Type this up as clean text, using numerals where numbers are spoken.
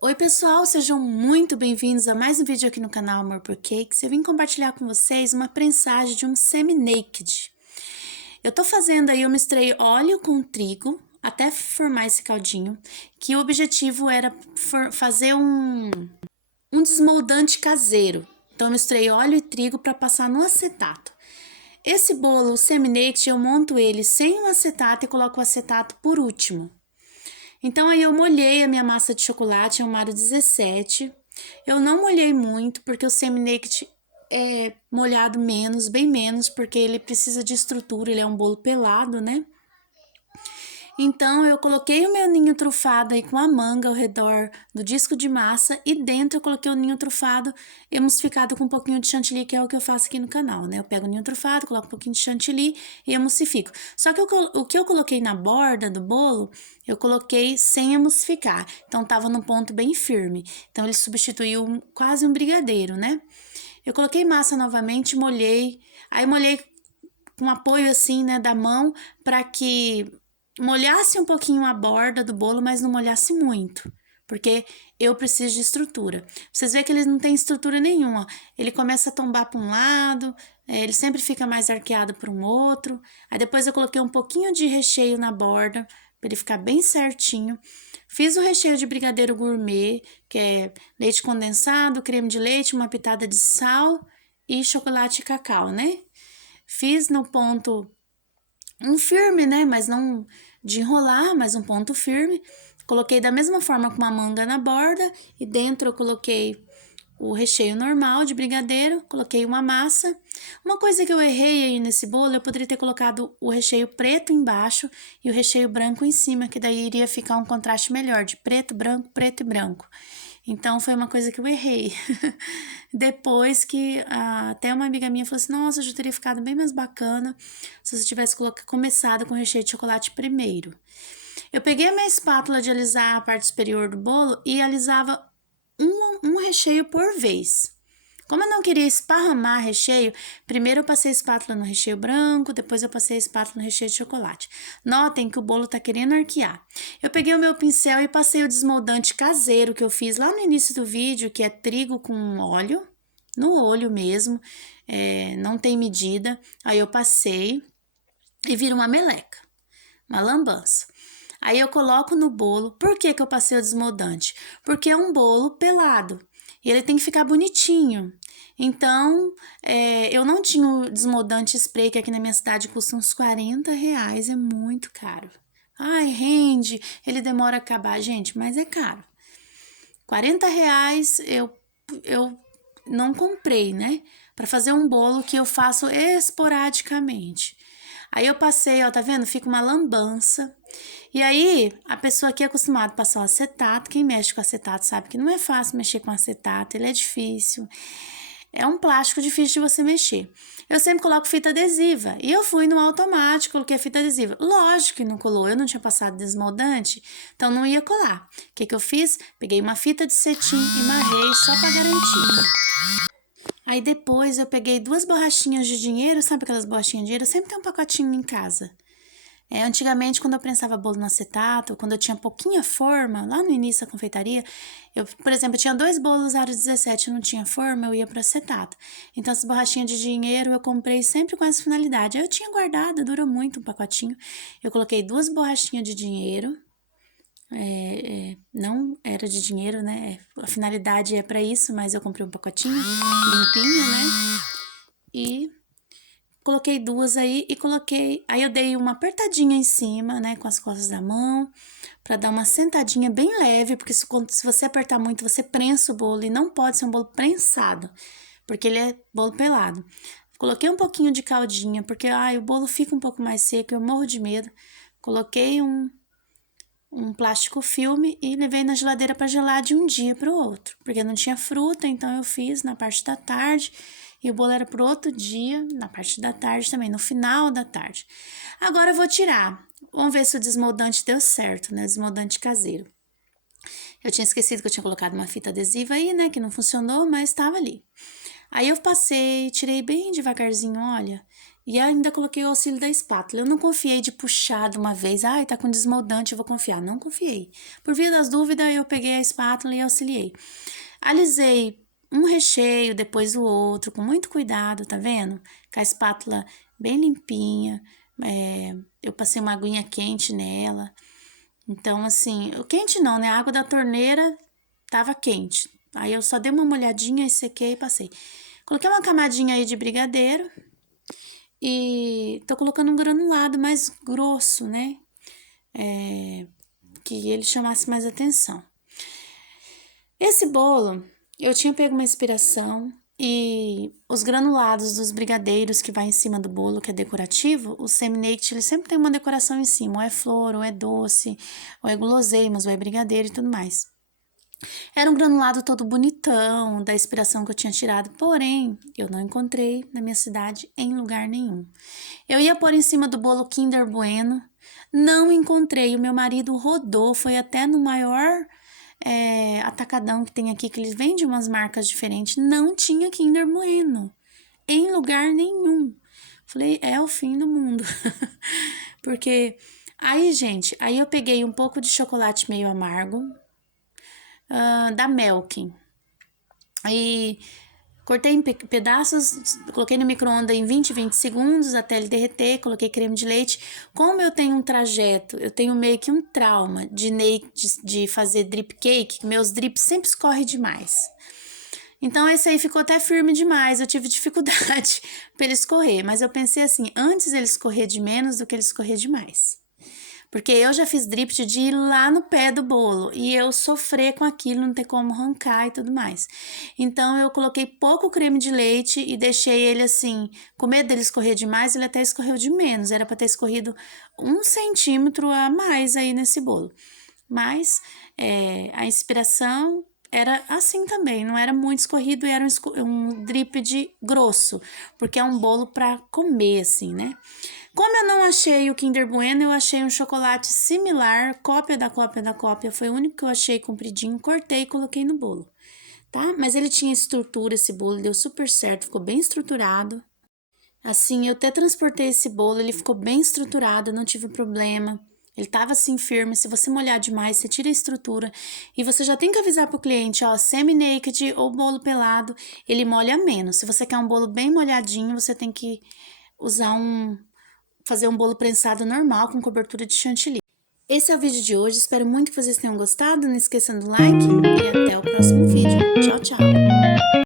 Oi pessoal, sejam muito bem-vindos a mais um vídeo aqui no canal Amor por Cakes. Eu vim compartilhar com vocês uma prensagem de um semi-naked. Eu tô fazendo aí, eu misturei óleo com trigo até formar esse caldinho, que o objetivo era fazer um desmoldante caseiro. Então eu misturei óleo e trigo para passar no acetato. Esse bolo, o semi-naked, eu monto ele sem o acetato e coloco o acetato por último. Então aí eu molhei a minha massa de chocolate, é um Maro 17. Eu não molhei muito, porque o semi-naked é molhado menos, bem menos, porque ele precisa de estrutura, ele é um bolo pelado, né? Então eu coloquei o meu ninho trufado aí com a manga ao redor do disco de massa e dentro eu coloquei o ninho trufado emulsificado com um pouquinho de chantilly, que é o que eu faço aqui no canal, né? Eu pego o ninho trufado, coloco um pouquinho de chantilly e emulsifico. Só que o que eu coloquei na borda do bolo, eu coloquei sem emulsificar, então tava num ponto bem firme. Então ele substituiu quase um brigadeiro, né? Eu coloquei massa novamente, molhei, aí molhei com apoio assim, né, da mão, para que molhasse um pouquinho a borda do bolo, mas não molhasse muito, porque eu preciso de estrutura. Vocês veem que ele não tem estrutura nenhuma, ele começa a tombar para um lado, ele sempre fica mais arqueado para um outro. Aí depois eu coloquei um pouquinho de recheio na borda, para ele ficar bem certinho. Fiz o recheio de brigadeiro gourmet, que é leite condensado, creme de leite, uma pitada de sal e chocolate e cacau, né? Fiz no ponto um firme, né? Mas não de enrolar, mas um ponto firme. Coloquei da mesma forma com uma manga na borda e dentro eu coloquei o recheio normal de brigadeiro, coloquei uma massa. Uma coisa que eu errei aí nesse bolo, eu poderia ter colocado o recheio preto embaixo e o recheio branco em cima, que daí iria ficar um contraste melhor, de preto e branco. Então, foi uma coisa que eu errei. Depois que até uma amiga minha falou assim, nossa, já teria ficado bem mais bacana se você tivesse começado com recheio de chocolate primeiro. Eu peguei a minha espátula de alisar a parte superior do bolo e alisava um recheio por vez. Como eu não queria esparramar recheio, primeiro eu passei a espátula no recheio branco, depois eu passei a espátula no recheio de chocolate. Notem que o bolo tá querendo arquear. Eu peguei o meu pincel e passei o desmoldante caseiro que eu fiz lá no início do vídeo, que é trigo com óleo, no olho mesmo, não tem medida. Aí eu passei e vira uma meleca, uma lambança. Aí eu coloco no bolo. Por que que eu passei o desmoldante? Porque é um bolo pelado e ele tem que ficar bonitinho. Então, eu não tinha o desmoldante spray, que aqui na minha cidade custa uns R$ 40, é muito caro. Ai, rende, ele demora a acabar, gente, mas é caro. R$ 40 eu não comprei, né? Para fazer um bolo que eu faço esporadicamente. Aí eu passei, ó, tá vendo? Fica uma lambança. E aí, a pessoa que é acostumada a passar o acetato, quem mexe com acetato sabe que não é fácil mexer com acetato, ele é difícil. É um plástico difícil de você mexer. Eu sempre coloco fita adesiva. E eu fui no automático, coloquei a fita adesiva. Lógico que não colou, eu não tinha passado desmoldante, então não ia colar. O que que eu fiz? Peguei uma fita de cetim e marrei só para garantir. Aí depois eu peguei 2 borrachinhas de dinheiro, sabe aquelas borrachinhas de dinheiro? Eu sempre tenho um pacotinho em casa. Antigamente, quando eu prensava bolo no acetato, quando eu tinha pouquinha forma, lá no início da confeitaria, por exemplo, eu tinha 2 bolos aro 17, não tinha forma, eu ia para acetato. Então, essa borrachinha de dinheiro eu comprei sempre com essa finalidade. Eu tinha guardado, dura muito um pacotinho. Eu coloquei 2 borrachinhas de dinheiro, não era de dinheiro, né? A finalidade é para isso, mas eu comprei um pacotinho limpinho, né? E coloquei 2 aí e coloquei. Aí eu dei uma apertadinha em cima, né, com as costas da mão, pra dar uma sentadinha bem leve, porque se você apertar muito, você prensa o bolo e não pode ser um bolo prensado, porque ele é bolo pelado. Coloquei um pouquinho de caldinha, porque o bolo fica um pouco mais seco, eu morro de medo. Coloquei um plástico filme e levei na geladeira para gelar de um dia para o outro, porque não tinha fruta, então eu fiz na parte da tarde e o bolo era pro outro dia, na parte da tarde também, no final da tarde. Agora eu vou tirar. Vamos ver se o desmoldante deu certo, né? Desmoldante caseiro. Eu tinha esquecido que eu tinha colocado uma fita adesiva aí, né? Que não funcionou, mas estava ali. Aí eu passei, tirei bem devagarzinho, olha, E ainda coloquei o auxílio da espátula. Eu não confiei de puxar de uma vez. Ai, tá com desmoldante, eu vou confiar. Não confiei. Por via das dúvidas, eu peguei a espátula e auxiliei. Alisei um recheio, depois o outro, com muito cuidado, tá vendo? Com a espátula bem limpinha. Eu passei uma aguinha quente nela. Então, assim, o quente não, né? A água da torneira tava quente. Aí eu só dei uma molhadinha e sequei e passei. Coloquei uma camadinha aí de brigadeiro e tô colocando um granulado mais grosso, né? Que ele chamasse mais atenção. Esse bolo, eu tinha pego uma inspiração e os granulados dos brigadeiros que vai em cima do bolo, que é decorativo, o semi-naked, ele sempre tem uma decoração em cima, ou é flor, ou é doce, ou é guloseimas, ou é brigadeiro e tudo mais. Era um granulado todo bonitão, da inspiração que eu tinha tirado, porém, eu não encontrei na minha cidade em lugar nenhum. Eu ia pôr em cima do bolo Kinder Bueno, não encontrei, o meu marido rodou, foi até no maior atacadão que tem aqui, que eles vendem umas marcas diferentes, não tinha Kinder Bueno, em lugar nenhum. Falei, é o fim do mundo, porque aí, gente, aí eu peguei um pouco de chocolate meio amargo, da Melkin. Aí cortei em pedaços, coloquei no micro-ondas em 20 segundos até ele derreter, coloquei creme de leite. Como eu tenho um trajeto, eu tenho meio que um trauma de fazer drip cake, meus drips sempre escorrem demais. Então esse aí ficou até firme demais, eu tive dificuldade para ele escorrer, mas eu pensei assim, antes ele escorrer de menos do que ele escorrer demais. Porque eu já fiz dript de ir lá no pé do bolo e eu sofrer com aquilo, não ter como arrancar e tudo mais. Então eu coloquei pouco creme de leite e deixei ele assim, com medo dele escorrer demais, ele até escorreu de menos, era para ter escorrido 1 centímetro a mais aí nesse bolo. Mas a inspiração era assim também, não era muito escorrido, era um drip de grosso, porque é um bolo para comer assim, né? Como eu não achei o Kinder Bueno, eu achei um chocolate similar, cópia da cópia da cópia, foi o único que eu achei compridinho, cortei e coloquei no bolo, tá? Mas ele tinha estrutura, esse bolo, deu super certo, ficou bem estruturado. Assim, eu até transportei esse bolo, ele ficou bem estruturado, não tive problema. Ele tava assim firme, se você molhar demais, você tira a estrutura. E você já tem que avisar pro cliente, ó, semi-naked ou bolo pelado, ele molha menos. Se você quer um bolo bem molhadinho, você tem que fazer um bolo prensado normal com cobertura de chantilly. Esse é o vídeo de hoje, espero muito que vocês tenham gostado, não esqueçam do like e até o próximo vídeo. Tchau, tchau!